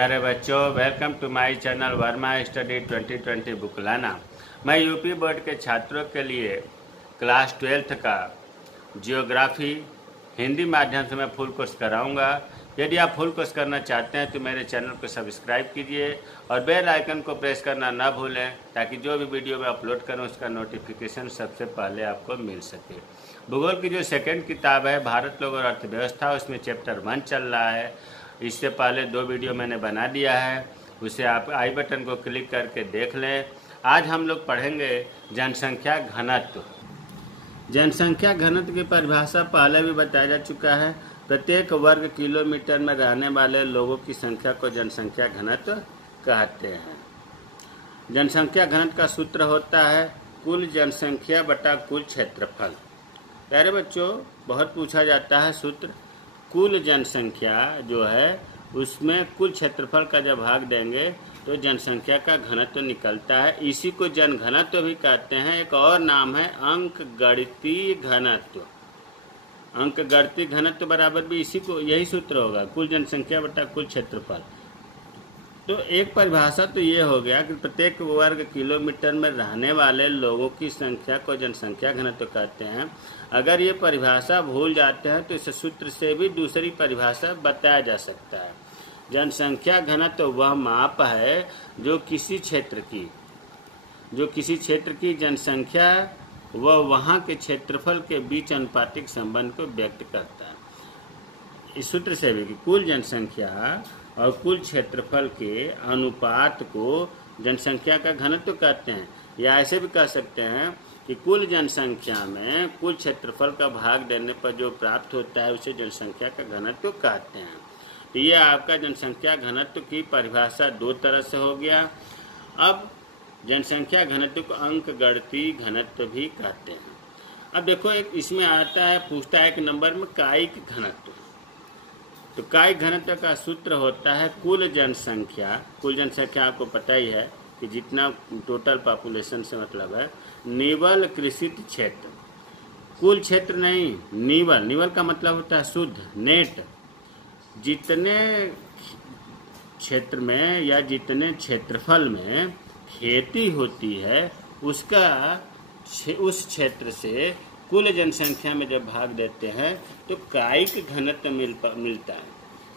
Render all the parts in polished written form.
प्यारे बच्चों, welcome to my channel Verma study 2020 बुकलाना। मैं यूपी बोर्ड के छात्रों के लिए क्लास 12th का जियोग्राफी हिंदी माध्यम से मैं फुल कोर्स कराऊंगा। यदि आप फुल कोर्स करना चाहते हैं तो मेरे चैनल को सब्सक्राइब कीजिए और बेल आइकन को प्रेस करना ना भूलें, ताकि जो भी वीडियो मैं अपलोड करूं उसका नोटिफिकेशन सबसे पहले आपको मिल सके। भूगोल की जो सेकंड किताब है भारत लोग और अर्थव्यवस्था, उसमें चैप्टर 1 चल रहा है। इससे पहले 2 वीडियो मैंने बना दिया है, उसे आप आई बटन को क्लिक करके देख लें। आज हम लोग पढ़ेंगे जनसंख्या घनत्व। जनसंख्या घनत्व की परिभाषा पहले भी बताया जा चुका है। प्रत्येक वर्ग किलोमीटर में रहने वाले लोगों की संख्या को जनसंख्या घनत्व कहते हैं। जनसंख्या घनत्व का सूत्र होता है कुल जनसंख्या बटा कुल क्षेत्रफल। प्यारे बच्चों, बहुत पूछा जाता है सूत्र। कुल जनसंख्या जो है उसमें कुल क्षेत्रफल का जब भाग देंगे तो जनसंख्या का घनत्व निकलता है। इसी को जनघनत्व भी कहते हैं। एक और नाम है अंकगणितीय घनत्व। अंकगणितीय घनत्व बराबर भी इसी को यही सूत्र होगा, कुल जनसंख्या बटा कुल क्षेत्रफल। तो एक परिभाषा तो ये हो गया कि प्रत्येक वर्ग किलोमीटर में रहने वाले लोगों की संख्या को जनसंख्या घनत्व कहते हैं। अगर ये परिभाषा भूल जाते हैं तो इस सूत्र से भी दूसरी परिभाषा बताया जा सकता है। जनसंख्या घनत्व वह माप है जो किसी क्षेत्र की जनसंख्या व वहाँ के क्षेत्रफल के बीच अनुपातिक संबंध को व्यक्त करता है। इस सूत्र से भी कि कुल जनसंख्या और कुल क्षेत्रफल के अनुपात को जनसंख्या का घनत्व कहते हैं। या ऐसे भी कह सकते हैं कि कुल जनसंख्या में कुल क्षेत्रफल का भाग देने पर जो प्राप्त होता है उसे जनसंख्या का घनत्व कहते हैं। तो ये आपका जनसंख्या घनत्व की परिभाषा 2 तरह से हो गया। अब जनसंख्या घनत्व को अंकगणितीय घनत्व भी कहते हैं। अब देखो, एक इसमें आता है, पूछता है 1 नंबर में कायिक घनत्व। तो कायिक घनत्व का सूत्र होता है कुल जनसंख्या आपको पता ही है कि जितना टोटल पॉपुलेशन से मतलब है, निवल कृषित क्षेत्र। कुल क्षेत्र नहीं, निवल का मतलब होता है शुद्ध, नेट। जितने क्षेत्र में या जितने क्षेत्रफल में खेती होती है उसका उस क्षेत्र से कुल जनसंख्या में जब भाग देते हैं तो कायिक घनत्व मिलता है।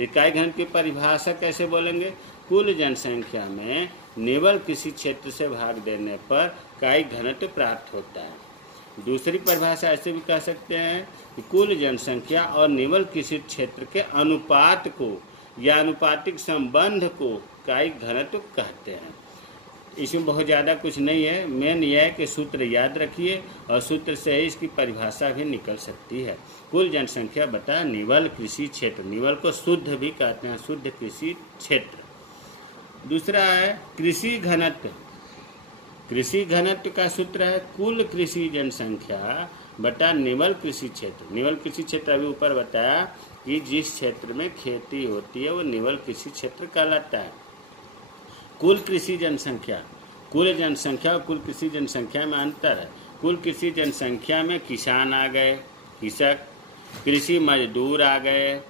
ये कायिक घनत्व की परिभाषा कैसे बोलेंगे? कुल जनसंख्या में निवल कृषि क्षेत्र से भाग देने पर कायिक घनत्व प्राप्त होता है। दूसरी परिभाषा ऐसे भी कह सकते हैं कि कुल जनसंख्या और निवल कृषि क्षेत्र के अनुपात को या अनुपातिक संबंध को कायिक घनत्व कहते हैं। इसमें बहुत ज़्यादा कुछ नहीं है, मेन यह है कि सूत्र याद रखिए और सूत्र से ही इसकी परिभाषा भी निकल सकती है। कुल जनसंख्या बटा निवल कृषि क्षेत्र। निवल को शुद्ध भी कहते हैं, शुद्ध कृषि क्षेत्र। दूसरा है कृषि घनत्व। कृषि घनत्व का सूत्र है कुल कृषि जनसंख्या बटा निवल कृषि क्षेत्र। निवल कृषि क्षेत्र अभी ऊपर बताया कि जिस क्षेत्र में खेती होती है वो निवल कृषि क्षेत्र कहलाता है। कुल कृषि जनसंख्या, कुल जनसंख्या और कुल कृषि जनसंख्या में अंतर है। कुल कृषि जनसंख्या में किसान आ गए, कृषक, कृषि मजदूर आ गए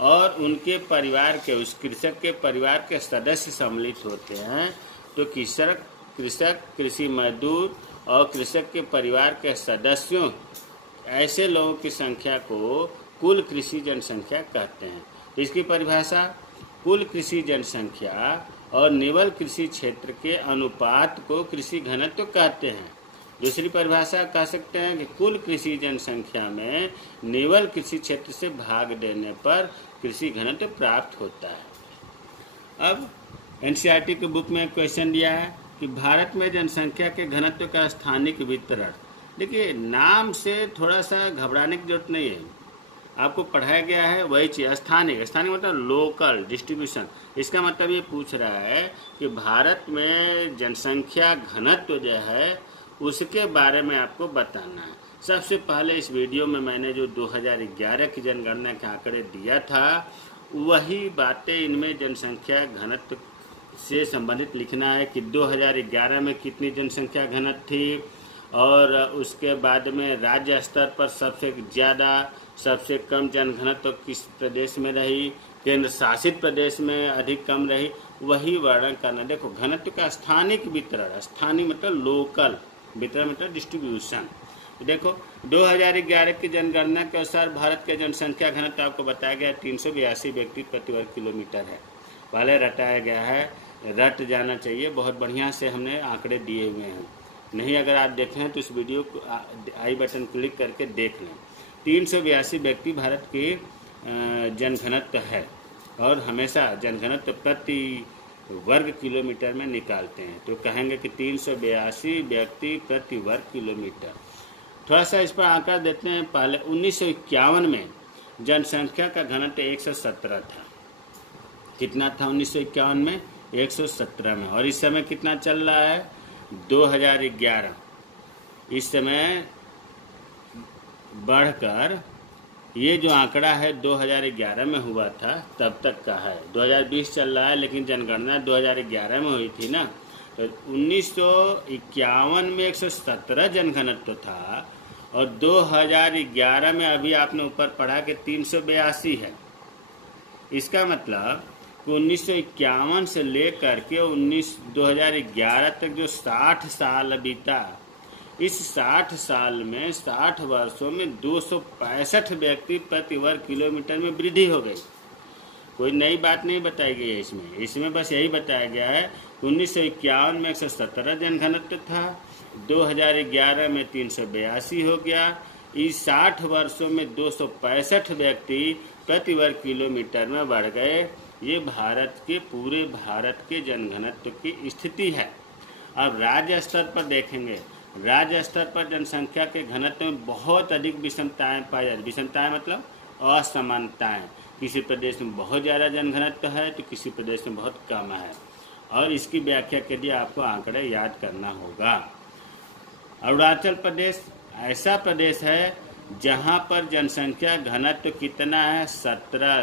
और उनके परिवार के, उस कृषक के परिवार के सदस्य सम्मिलित होते हैं। तो कृषक, कृषि मजदूर और कृषक के परिवार के सदस्यों, ऐसे लोगों की संख्या को कुल कृषि जनसंख्या कहते हैं। तो इसकी परिभाषा कुल कृषि जनसंख्या और निवल कृषि क्षेत्र के अनुपात को कृषि घनत्व कहते हैं। दूसरी परिभाषा कह सकते हैं कि कुल कृषि जनसंख्या में निवल कृषि क्षेत्र से भाग देने पर कृषि घनत्व प्राप्त होता है। अब एनसीईआरटी की बुक में क्वेश्चन दिया है कि भारत में जनसंख्या के घनत्व का स्थानिक वितरण। देखिए, नाम से थोड़ा सा घबराने की जरूरत नहीं है। आपको पढ़ाया गया है वही चीज़। स्थानिक मतलब लोकल डिस्ट्रीब्यूशन। इसका मतलब ये पूछ रहा है कि भारत में जनसंख्या घनत्व जो है उसके बारे में आपको बताना है। सबसे पहले इस वीडियो में मैंने जो 2011 की जनगणना के आंकड़े दिया था वही बातें इनमें जनसंख्या घनत्व से संबंधित लिखना है कि 2011 में कितनी जनसंख्या घनत्व थी और उसके बाद में राज्य स्तर पर सबसे ज़्यादा सबसे कम जनघनत्व किस प्रदेश में रही, केंद्र शासित प्रदेश में अधिक कम रही, वही वर्णन करना। देखो घनत्व का स्थानिक वितरण, स्थानीय मतलब लोकल, वितरण मतलब डिस्ट्रीब्यूशन। देखो 2011 की जनगणना के अनुसार भारत के जनसंख्या घनत्व आपको बताया गया 382 व्यक्ति प्रति वर्ग किलोमीटर है। पहले रटाया गया है, रट जाना चाहिए, बहुत बढ़िया से हमने आंकड़े दिए हुए हैं। नहीं अगर आप देखें तो इस वीडियो को आई बटन क्लिक करके देख लें। 382 व्यक्ति भारत की जनघनत्व है और हमेशा जनघनत्व प्रति वर्ग किलोमीटर में निकालते हैं, तो कहेंगे कि 382 व्यक्ति प्रति वर्ग किलोमीटर। थोड़ा सा इस पर आंकड़ा देते हैं। पहले 1951 में जनसंख्या का घनत्व 117 था। कितना था 1951 में? 117 में। और इस समय कितना चल रहा है? 2011। इस समय बढ़कर ये जो आंकड़ा है 2011 में हुआ था तब तक का है। 2020 चल रहा है लेकिन जनगणना 2011 में हुई थी ना, तो 1951 में 117 जनघनत्व था और 2011 में अभी आपने ऊपर पढ़ा कि 382 है। इसका मतलब कि 1951 से लेकर के 2011 तक जो 60 साल बीता, इस 60 साल में 60 वर्षों में 265 व्यक्ति प्रति वर्ग किलोमीटर में वृद्धि हो गई। कोई नई बात नहीं बताई गई है इसमें बस यही बताया गया है। 1951 में 117 जनघनत्व था, 2011 में 382 हो गया। इस 60 वर्षों में 265 व्यक्ति प्रति वर्ग किलोमीटर में बढ़ गए। ये पूरे भारत के जनघनत्व की स्थिति है। अब राज्य स्तर पर देखेंगे, राज्य स्तर पर जनसंख्या के घनत्व में बहुत अधिक विषमताएं पाई जाती। विषमताएं मतलब असमानताएं। किसी प्रदेश में बहुत ज़्यादा जनघनत्व है तो किसी प्रदेश में बहुत कम है, और इसकी व्याख्या के लिए आपको आंकड़े याद करना होगा। अरुणाचल प्रदेश ऐसा प्रदेश है जहां पर जनसंख्या घनत्व कितना है? 17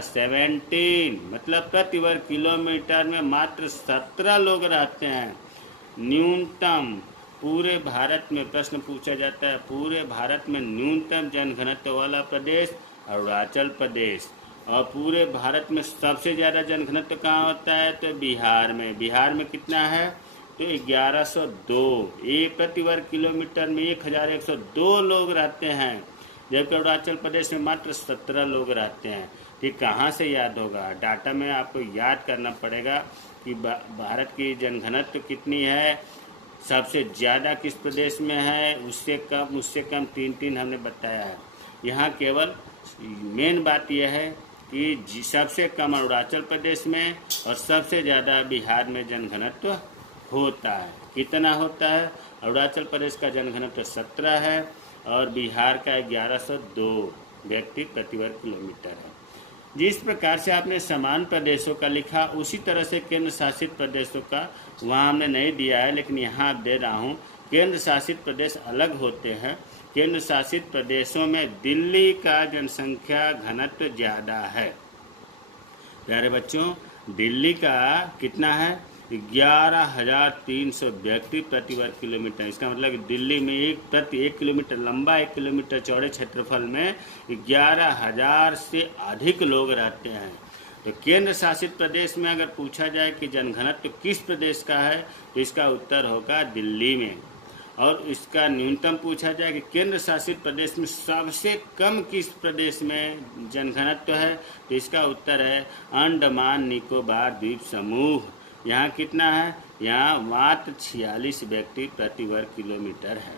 मतलब प्रति वर्ग किलोमीटर में मात्र 17 लोग रहते हैं। न्यूनतम पूरे भारत में प्रश्न पूछा जाता है, पूरे भारत में न्यूनतम जनघनत्व वाला प्रदेश अरुणाचल प्रदेश। और पूरे भारत में सबसे ज़्यादा जनघनत्व कहाँ होता है? तो बिहार में। बिहार में कितना है? तो 1102। एक प्रति वर्ग किलोमीटर में 1102 लोग रहते हैं, जबकि अरुणाचल प्रदेश में मात्र 17 लोग रहते हैं। ये कहाँ से याद होगा? डाटा में आपको याद करना पड़ेगा कि भारत की जनघनत्व कितनी है, सबसे ज़्यादा किस प्रदेश में है, उससे कम 3 हमने बताया है। यहाँ केवल मेन बात यह है कि सबसे कम अरुणाचल प्रदेश में और सबसे ज़्यादा बिहार में जनघनत्व होता है। कितना होता है? अरुणाचल प्रदेश का जनघनत्व 17 है और बिहार का 1102 व्यक्ति प्रति वर्ग किलोमीटर है। जिस प्रकार से आपने समान प्रदेशों का लिखा, उसी तरह से केंद्र शासित प्रदेशों का वहाँ हमने नहीं दिया है, लेकिन यहाँ दे रहा हूँ। केंद्र शासित प्रदेश अलग होते हैं। केंद्र शासित प्रदेशों में दिल्ली का जनसंख्या घनत्व ज़्यादा है। प्यारे बच्चों, दिल्ली का कितना है? 11,300 व्यक्ति प्रति वर्ग किलोमीटर। इसका मतलब दिल्ली में प्रति 1 किलोमीटर लंबा, 1 किलोमीटर चौड़े क्षेत्रफल में 11,000 से अधिक लोग रहते हैं। तो केंद्र शासित प्रदेश में अगर पूछा जाए कि जनघनत्व किस प्रदेश का है, तो इसका उत्तर होगा दिल्ली में। और इसका न्यूनतम पूछा जाए कि केंद्र शासित प्रदेश में सबसे कम किस प्रदेश में जनघनत्व है, तो इसका उत्तर है अंडमान निकोबार द्वीप समूह। यहाँ कितना है? यहाँ मात्र 46 व्यक्ति प्रति वर्ग किलोमीटर है।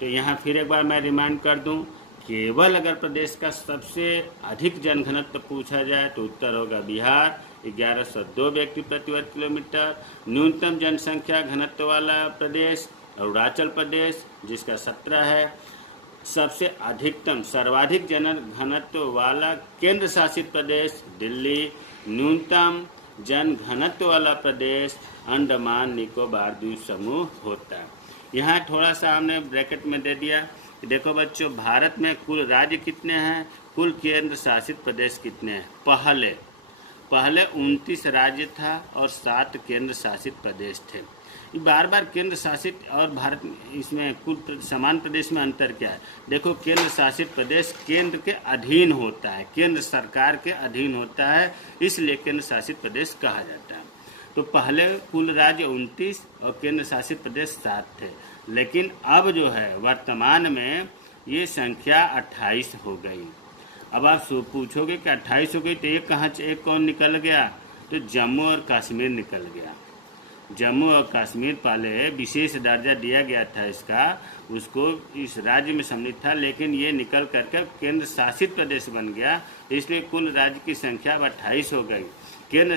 तो यहाँ फिर एक बार मैं रिमाइंड कर दूं, केवल अगर प्रदेश का सबसे अधिक जनघनत्व पूछा जाए तो उत्तर होगा बिहार, 1102 व्यक्ति प्रति वर्ग किलोमीटर। न्यूनतम जनसंख्या घनत्व वाला प्रदेश अरुणाचल प्रदेश, जिसका 17 है। सबसे अधिकतम सर्वाधिक जनघनत्व वाला केंद्र शासित प्रदेश दिल्ली। न्यूनतम जन घनत्व वाला प्रदेश अंडमान निकोबार द्वीप समूह होता है। यहाँ थोड़ा सा हमने ब्रैकेट में दे दिया। देखो बच्चों, भारत में कुल राज्य कितने हैं, कुल केंद्र शासित प्रदेश कितने हैं। पहले 29 राज्य था और 7 केंद्र शासित प्रदेश थे। बार बार केंद्र शासित और भारत इसमें कुल समान प्रदेश में अंतर क्या है? देखो, केंद्र शासित प्रदेश केंद्र के अधीन होता है, केंद्र सरकार के अधीन होता है, इसलिए केंद्र शासित प्रदेश कहा जाता है। तो पहले कुल राज्य 29 और केंद्र शासित प्रदेश 7 थे, लेकिन अब जो है वर्तमान में ये संख्या 28 हो गई। अब आप पूछोगे कि 28 हो गई तो एक कौन निकल गया? तो जम्मू और कश्मीर निकल गया। जम्मू और कश्मीर पहले विशेष दर्जा दिया गया था इसका, उसको इस राज्य में सम्मिलित था, लेकिन ये निकल करके केंद्र शासित प्रदेश बन गया, इसलिए कुल राज्य की संख्या 28 हो गई। केंद्र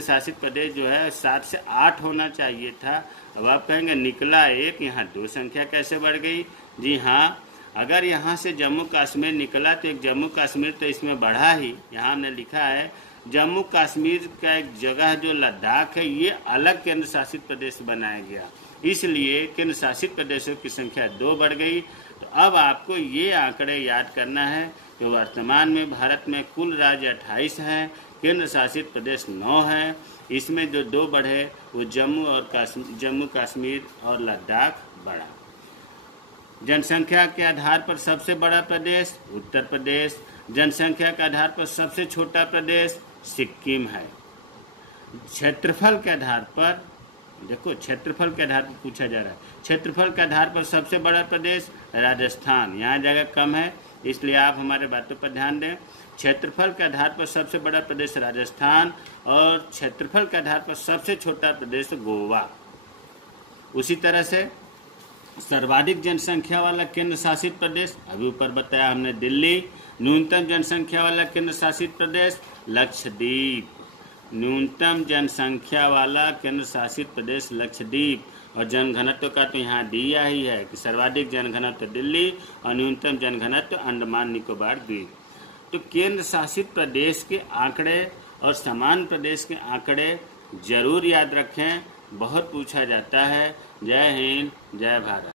शासित प्रदेश जो है 7 से 8 होना चाहिए था। अब आप कहेंगे निकला एक, यहाँ 2 संख्या कैसे बढ़ गई? जी हाँ, अगर यहाँ से जम्मू कश्मीर निकला तो एक जम्मू कश्मीर तो इसमें बढ़ा ही। यहाँ हमने लिखा है जम्मू कश्मीर का एक जगह जो लद्दाख है, ये अलग केंद्र शासित प्रदेश बनाया गया, इसलिए केंद्र शासित प्रदेशों की संख्या 2 बढ़ गई। तो अब आपको ये आंकड़े याद करना है कि वर्तमान में भारत में कुल राज्य 28 हैं, केंद्र शासित प्रदेश 9 हैं, इसमें जो 2 बढ़े वो जम्मू कश्मीर और लद्दाख बढ़ा। जनसंख्या के आधार पर सबसे बड़ा प्रदेश उत्तर प्रदेश, जनसंख्या के आधार पर सबसे छोटा प्रदेश सिक्किम है। क्षेत्रफल के आधार पर, देखो क्षेत्रफल के आधार पर पूछा जा रहा है, क्षेत्रफल के आधार पर सबसे बड़ा प्रदेश राजस्थान, यहाँ जगह कम है इसलिए आप हमारे बातों पर ध्यान दें। क्षेत्रफल के आधार पर सबसे बड़ा प्रदेश राजस्थान और क्षेत्रफल के आधार पर सबसे छोटा प्रदेश गोवा। उसी तरह से सर्वाधिक जनसंख्या वाला केंद्र शासित प्रदेश अभी ऊपर बताया हमने दिल्ली, न्यूनतम जनसंख्या वाला केंद्र शासित प्रदेश लक्षद्वीप, न्यूनतम जनसंख्या वाला केंद्र शासित प्रदेश लक्षद्वीप। और जनघनत्व का तो यहाँ दिया ही है कि सर्वाधिक जनघनत्व दिल्ली और न्यूनतम जनघनत्व अंडमान निकोबार द्वीप। तो केंद्र शासित प्रदेश के आंकड़े और समान प्रदेश के आंकड़े जरूर याद रखें, बहुत पूछा जाता है। जय हिंद, जय भारत।